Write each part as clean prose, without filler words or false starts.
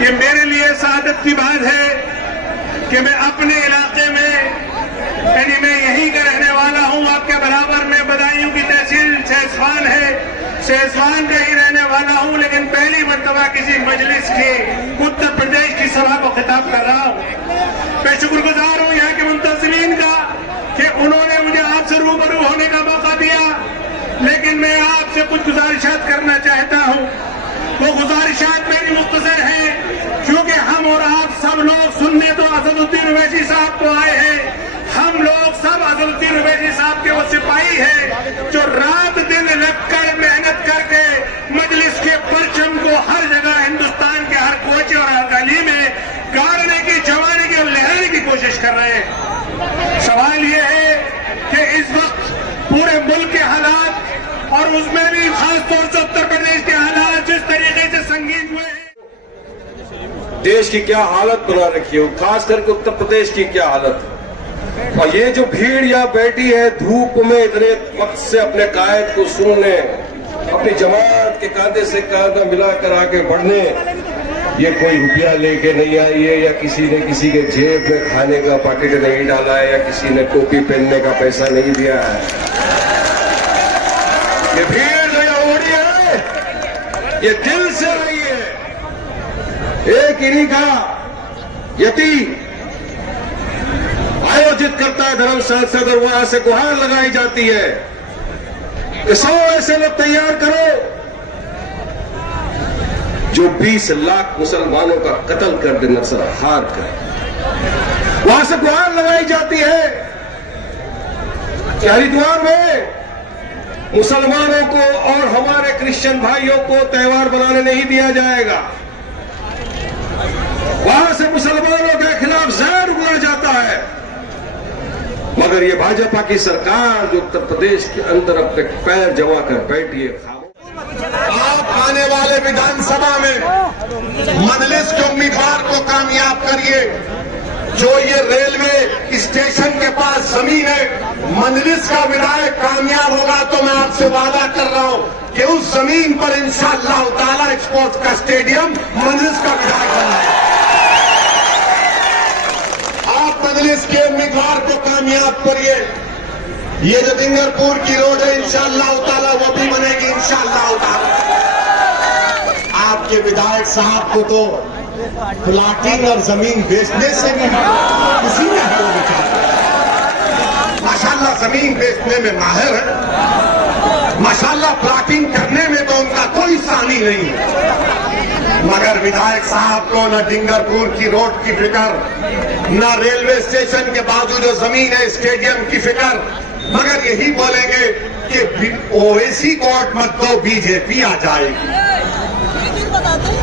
ये मेरे लिए सादत की बात है कि मैं अपने इलाके में, यानी मैं यहीं का रहने वाला हूं, आपके बराबर में बदायूं की तहसील सेसवान है, सेसवान का ही रहने वाला हूं, लेकिन पहली मर्तबा किसी मजलिस की उत्तर प्रदेश की सभा को खिताब कर रहा हूं। मैं शुक्रगुजार हूं यहाँ के मुंतजिमीन का कि उन्होंने मुझे आपसे रूबरू होने का मौका दिया, लेकिन मैं आपसे कुछ गुजारिशात करना चाहता हूं। वो गुजारिशात मेरी मुख्तसर है, क्योंकि हम और आप सब लोग सुनने तो असदुद्दीन ओवैसी साहब को आए हैं। हम लोग सब असदुद्दीन ओवैसी साहब के वो सिपाही हैं जो रात दिन लगकर मेहनत करके मजलिस के परचम को हर जगह हिंदुस्तान के हर कोचे और हर गली में गाड़ने की, जमाने की और लहराने की कोशिश कर रहे हैं। सवाल ये है कि इस वक्त पूरे मुल्क के हालात और उसमें भी खासतौर से उत्तर प्रदेश के हालात जिस तरीके से संगीन हुए हैं, देश की क्या हालत बना रखी है, खास करके उत्तर प्रदेश की क्या हालत है। और ये जो भीड़ यहाँ बैठी है धूप में इतने वक्त से अपने कायद को सुनने, अपनी जमात के कांधे से कांधा मिलाकर आगे बढ़ने, ये कोई रुपया लेके नहीं आई है, या किसी ने किसी के जेब में खाने का पैकेट नहीं डाला है, या किसी ने टोपी पहनने का पैसा नहीं दिया है। ये भीड़ जो यहाँ उड़ी है, ये दिल से आई है। एक इन्हीं का यतीम आयोजित करता है धर्म संसद, और वहां से गुहार लगाई जाती है कि 100 ऐसे लोग तैयार करो जो 20 लाख मुसलमानों का कत्ल कर दे, नरसंहार कर। वहां से गुहार लगाई जाती है कि हरिद्वार में मुसलमानों को और हमारे क्रिश्चियन भाइयों को त्योहार मनाने नहीं दिया जाएगा। वहां से मुसलमानों के खिलाफ जहर उगला जाता है। मगर ये भाजपा की सरकार जो उत्तर प्रदेश के अंदर अपने पैर जमा कर बैठी है। आप आने वाले विधानसभा में मजलिस के उम्मीदवार को कामयाब करिए। जो ये रेलवे स्टेशन के पास जमीन है, मजलिस का विधायक कामयाब होगा तो मैं आपसे वादा कर रहा हूं कि उस जमीन पर इंशाअल्लाह ताला स्पोर्ट्स का स्टेडियम मजलिस का विधायक बनाएगा। आप मजलिस के उम्मीदवार को कामयाब करिए। ये जो डिंगरपुर की रोड है इंशाअल्लाह ताला वो भी बनेगी इंशाअल्लाह ताला। आपके विधायक साहब को तो प्लाटिंग और जमीन बेचने से भी किसी ने हो बेचारा, माशाल्लाह जमीन बेचने में माहिर है, माशाल्लाह प्लाटिंग करने में तो उनका कोई सानी नहीं है। मगर विधायक साहब को न डिंगरपुर की रोड की फिक्र, न रेलवे स्टेशन के बाजू जो जमीन है स्टेडियम की फिक्र, मगर यही बोलेंगे कि ओवैसी कोर्ट मत दो, बीजेपी आ जाएगी।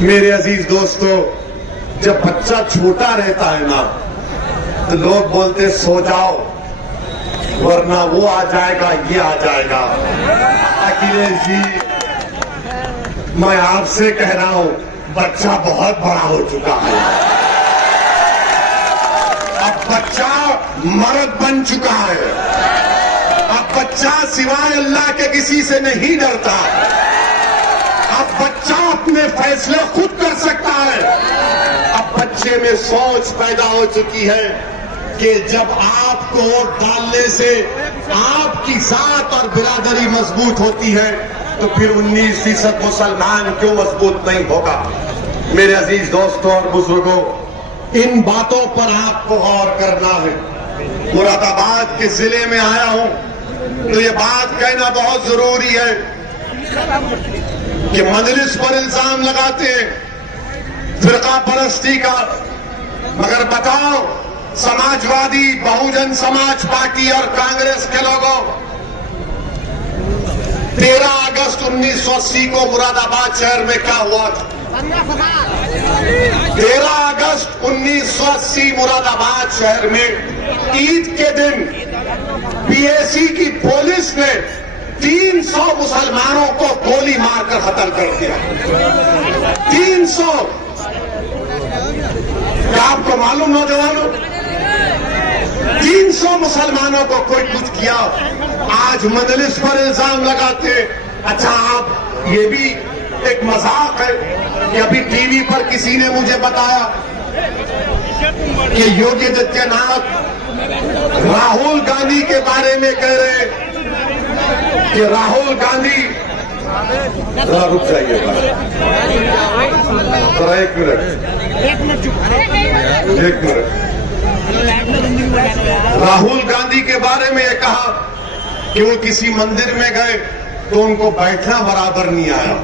मेरे अजीज दोस्तों, जब बच्चा छोटा रहता है ना तो लोग बोलते सो जाओ वरना वो आ जाएगा, ये आ जाएगा। अखिलेश जी, मैं आपसे कह रहा हूं बच्चा बहुत बड़ा हो चुका है। अब बच्चा मर्द बन चुका है। अब बच्चा सिवाय अल्लाह के किसी से नहीं डरता। अब बच्चा अपने फैसले खुद कर सकता है। अब बच्चे में सोच पैदा हो चुकी है कि जब आपको वोट डालने से आपकी जात और बिरादरी मजबूत होती है तो फिर 19% मुसलमान क्यों मजबूत नहीं होगा। मेरे अजीज दोस्तों और बुजुर्गों, इन बातों पर आपको गौर करना है। मुरादाबाद के जिले में आया हूं तो ये बात कहना बहुत जरूरी है कि मजलिस पर इल्जाम लगाते हैं फिरका परस्ती का, मगर बताओ समाजवादी, बहुजन समाज पार्टी और कांग्रेस के लोगों 13 अगस्त 1980 को मुरादाबाद शहर में क्या हुआ था? 13 अगस्त 1980 मुरादाबाद शहर में ईद के दिन पीएसी की पुलिस ने 300 मुसलमानों को गोली मारकर कत्ल कर दिया। 300। क्या आपको मालूम नौजवानों, 300 मुसलमानों को कोई कुछ किया। आज मजलिस पर इल्जाम लगाते। अच्छा, आप ये भी एक मजाक है कि अभी टीवी पर किसी ने मुझे बताया कि योगी आदित्यनाथ राहुल गांधी के बारे में कह रहे कि राहुल गांधी, जरा रुक जाइएगा, जरा एक मिनट, राहुल गांधी के बारे में ये कहा कि वो किसी मंदिर में गए तो उनको बैठना बराबर नहीं आया।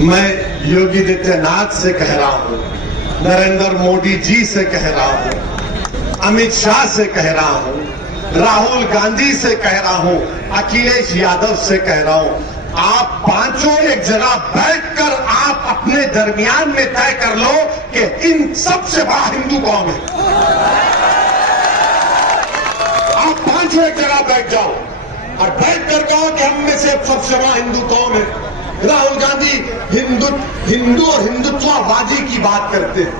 मैं योगी आदित्यनाथ से कह रहा हूं, नरेंद्र मोदी जी से कह रहा हूं, अमित शाह से कह रहा हूं, राहुल गांधी से कह रहा हूं, अखिलेश यादव से कह रहा हूं, आप पांचों एक जगह बैठकर आप अपने दरमियान में तय कर लो कि इन सबसे बड़ा हिंदू कौन है। आप पांचों एक जगह बैठ जाओ और बैठकर कहो कि हम में से सबसे बड़ा हिंदू कौन है। राहुल गांधी हिंदू और हिंदुत्ववादी की बात करते हैं,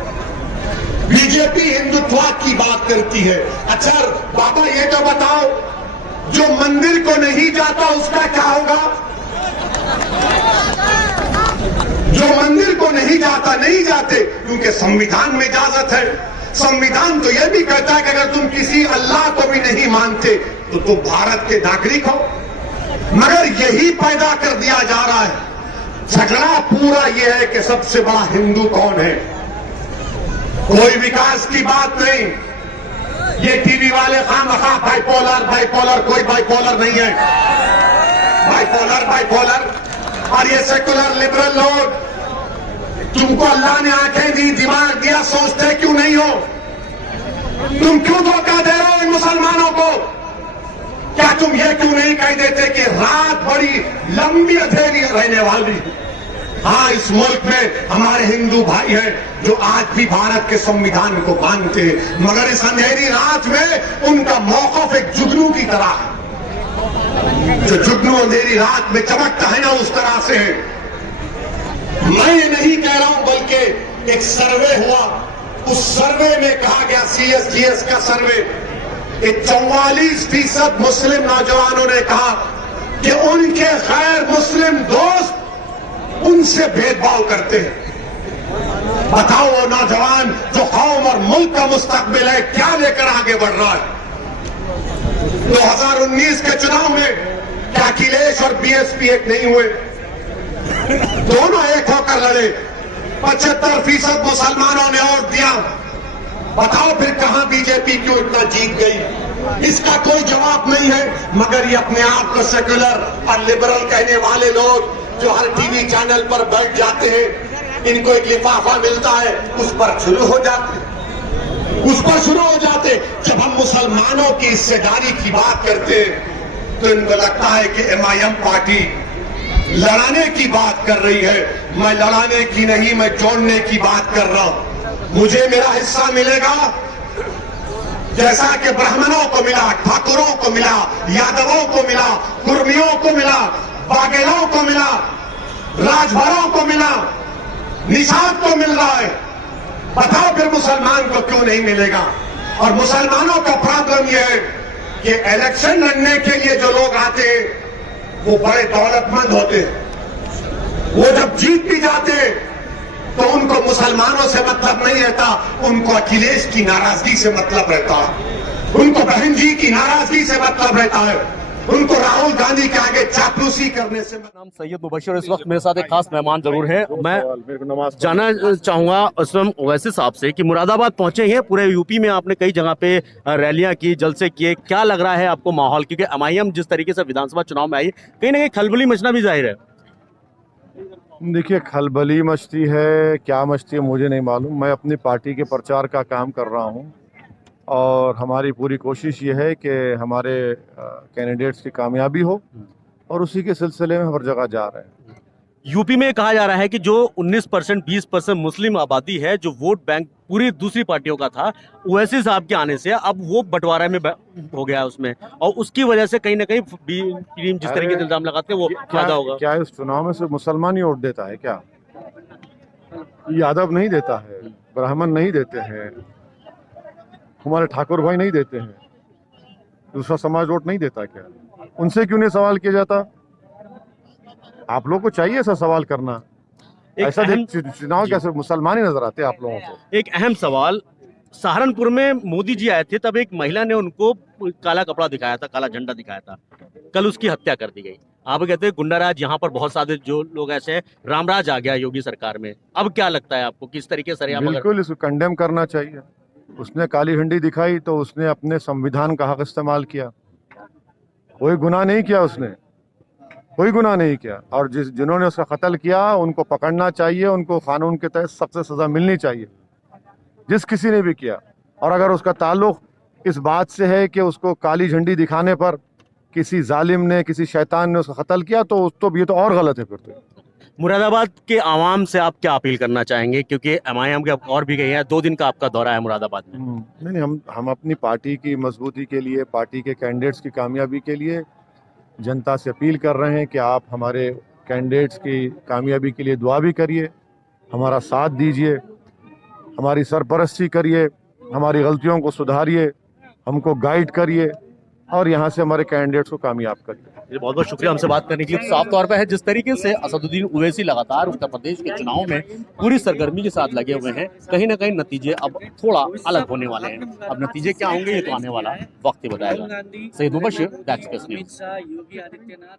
बीजेपी हिंदुत्व की बात करती है। अच्छा बाबा ये तो बताओ, जो मंदिर को नहीं जाता उसका क्या होगा? जो मंदिर को नहीं जाता, नहीं जाते क्योंकि संविधान में इजाजत है। संविधान तो यह भी कहता है कि अगर तुम किसी अल्लाह को भी नहीं मानते तो तुम भारत के नागरिक हो। मगर यही पैदा कर दिया जा रहा है। झगड़ा पूरा यह है कि सबसे बड़ा हिंदू कौन है। कोई विकास की बात नहीं। ये टीवी वाले खामखा बाइपोलर, कोई बाइपोलर नहीं है। बाइपोलर और ये सेकुलर लिबरल लोग, तुमको अल्लाह ने आंखें दी, दिमाग दिया, सोचते क्यों नहीं हो? तुम क्यों धोखा दे रहे हो इन मुसलमानों को? क्या तुम ये क्यों नहीं कह देते कि रात बड़ी लंबी अंधेरी रहने वाली? हाँ, इस मुल्क में हमारे हिंदू भाई हैं जो आज भी भारत के संविधान को मानते हैं, मगर इस अंधेरी रात में उनका मौकफ एक जुगनू की तरह है। जो जुगनू अंधेरी रात में चमकता है ना, उस तरह से है। मैं ये नहीं कह रहा हूं, बल्कि एक सर्वे हुआ, उस सर्वे में कहा गया, CSGS का सर्वे, 44% मुस्लिम नौजवानों ने कहा कि उनके गैर मुस्लिम दोस्त उनसे भेदभाव करते हैं। बताओ वो नौजवान जो कौम और मुल्क का मुस्तकबिल है, क्या लेकर आगे बढ़ रहा है? 2019 के चुनाव में क्या अखिलेश और BSP एक नहीं हुए? दोनों एक होकर लड़े। 75% मुसलमानों ने वोट दिया। बताओ फिर कहां बीजेपी क्यों इतना जीत गई? इसका कोई जवाब नहीं है। मगर ये अपने आप को सेक्युलर और लिबरल कहने वाले लोग जो हर टीवी चैनल पर बैठ जाते हैं, इनको एक लिफाफा मिलता है, उस पर शुरू हो जाते। जब हम मुसलमानों की हिस्सेदारी की बात करते तो इनको लगता है कि MIM पार्टी लड़ाने की बात कर रही है। मैं लड़ाने की नहीं, मैं जोड़ने की बात कर रहा हूं। मुझे मेरा हिस्सा मिलेगा जैसा कि ब्राह्मणों को मिला, ठाकुरों को मिला, यादवों को मिला, कुर्मियों को मिला, बाघेलों को मिला, राजभरों को मिला, निषाद को मिल रहा है। बताओ फिर मुसलमान को क्यों नहीं मिलेगा? और मुसलमानों का प्रॉब्लम यह है कि इलेक्शन लड़ने के लिए जो लोग आते हैं वो बड़े दौलतमंद होते हैं। वो जब जीत भी जाते हैं तो उनको मुसलमानों से मतलब नहीं रहता, उनको अखिलेश की नाराजगी से मतलब रहता है, उनको बहन जी की नाराजगी से मतलब रहता है, उनको राहुल गांधी के आगे चापलूसी करने से। नाम सैयद मुबशर। इस वक्त मेरे साथ एक खास मेहमान जरूर है। मैं जानना चाहूंगा उसमें ओवैसी साहब से कि मुरादाबाद पहुंचे हैं, पूरे यूपी में आपने कई जगह पे रैलियां की, जलसे किए, क्या लग रहा है आपको माहौल? क्योंकि MIM जिस तरीके से विधानसभा चुनाव में आई, कहीं ना कहीं खलबली मचना भी जाहिर है। देखिए, खलबली मचती है, क्या मचती है मुझे नहीं मालूम। मैं अपनी पार्टी के प्रचार का काम कर रहा हूं और हमारी पूरी कोशिश ये है कि हमारे कैंडिडेट्स की कामयाबी हो और उसी के सिलसिले में हर जगह जा रहे हैं। यूपी में कहा जा रहा है कि जो 19% 20% मुस्लिम आबादी है, जो वोट बैंक पूरी दूसरी पार्टियों का था, ओवैसी साहब के आने से अब वो बंटवारा में हो गया उसमें, और उसकी वजह से कहीं ना कहीं टीम जिस तरीके से इल्जाम लगाते हैं वो फायदा होगा। क्या इस चुनाव में सिर्फ मुसलमान ही वोट देता है क्या? यादव नहीं देता है, ब्राह्मण नहीं देते हैं, हमारे ठाकुर भाई नहीं देते हैं, दूसरा समाज वोट नहीं देता क्या? उनसे क्यों नहीं सवाल किया जाता? आप लोग को चाहिए ऐसा सवाल करना? एक ऐसा अहम- चुनाव कैसे मुसलमान ही नजर आते हैं आप लोगों को? एक अहम सवाल, सहारनपुर में मोदी जी आए थे, तब एक महिला ने उनको काला कपड़ा दिखाया था, काला झंडा दिखाया था, कल उसकी हत्या कर दी गई। आप कहते हैं गुंडाराज यहाँ पर बहुत सारे जो लोग ऐसे हैं, रामराज आ गया योगी सरकार में, अब क्या लगता है आपको किस तरीके से आप अगर बिल्कुल इसको कंडेम करना चाहिए। उसने काली झंडी दिखाई तो उसने अपने संविधान का हक इस्तेमाल किया, कोई गुनाह नहीं किया उसने, कोई गुनाह नहीं किया। और जिन्होंने उसका कत्ल किया उनको पकड़ना चाहिए, उनको कानून के तहत सख्त सजा मिलनी चाहिए, जिस किसी ने भी किया। और अगर उसका ताल्लुक इस बात से है कि उसको काली झंडी दिखाने पर किसी जालिम ने, किसी शैतान ने उसका कत्ल किया, तो ये तो और गलत है फिर तो। मुरादाबाद के आवाम से आप क्या अपील करना चाहेंगे, क्योंकि एमआईएम के और भी गए हैं, 2 दिन का आपका दौरा है मुरादाबाद में? नहीं, हम अपनी पार्टी की मजबूती के लिए, पार्टी के कैंडिडेट्स की कामयाबी के लिए जनता से अपील कर रहे हैं कि आप हमारे कैंडिडेट्स की कामयाबी के लिए दुआ भी करिए, हमारा साथ दीजिए, हमारी सरपरस्ती करिए, हमारी गलतियों को सुधारिए, हमको गाइड करिए और यहाँ से हमारे कैंडिडेट्स को कामयाब करिए। बहुत बहुत शुक्रिया हमसे बात करने के लिए। साफ तौर पर है जिस तरीके से असदुद्दीन ओवैसी लगातार उत्तर प्रदेश के चुनाव में पूरी सरगर्मी के साथ लगे हुए हैं, कहीं ना कहीं नतीजे अब थोड़ा अलग होने वाले हैं। अब नतीजे क्या होंगे ये तो आने वाला वक्त ही बताएगा। Saeed Mubashir, that's news. योगी आदित्यनाथ